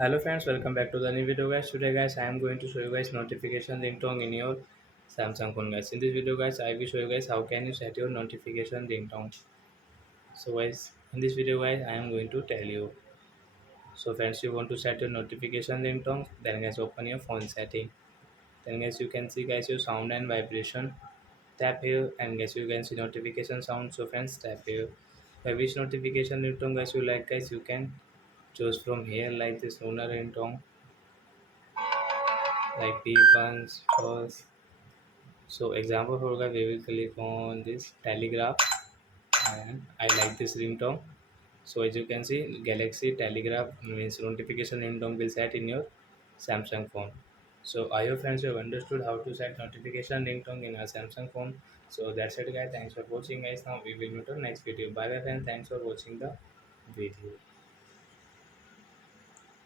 Hello friends, welcome back to the new video guys. Today guys, I am going to show you guys notification ringtone in your Samsung phone guys. In this video guys, I will show you guys how can you set your notification ringtone. So guys, in this video guys, I am going to tell you. So friends, you want to set your notification ringtone, then guys open your phone setting. Then guys you can see guys your sound and vibration. Tap here and guys you can see notification sound. So friends tap here. By which notification ringtone guys you like guys you can choose from here like this lunar ringtone like P1s first. So example for guys, we will click on this telegraph and I like this ringtone. So as you can see, Galaxy Telegraph means notification ringtone will set in your Samsung phone. So I hope friends you have understood how to set notification ringtone in a Samsung phone. So that's it guys. Thanks for watching guys. Now we will meet on next video. Bye bye friends. Thanks for watching the video.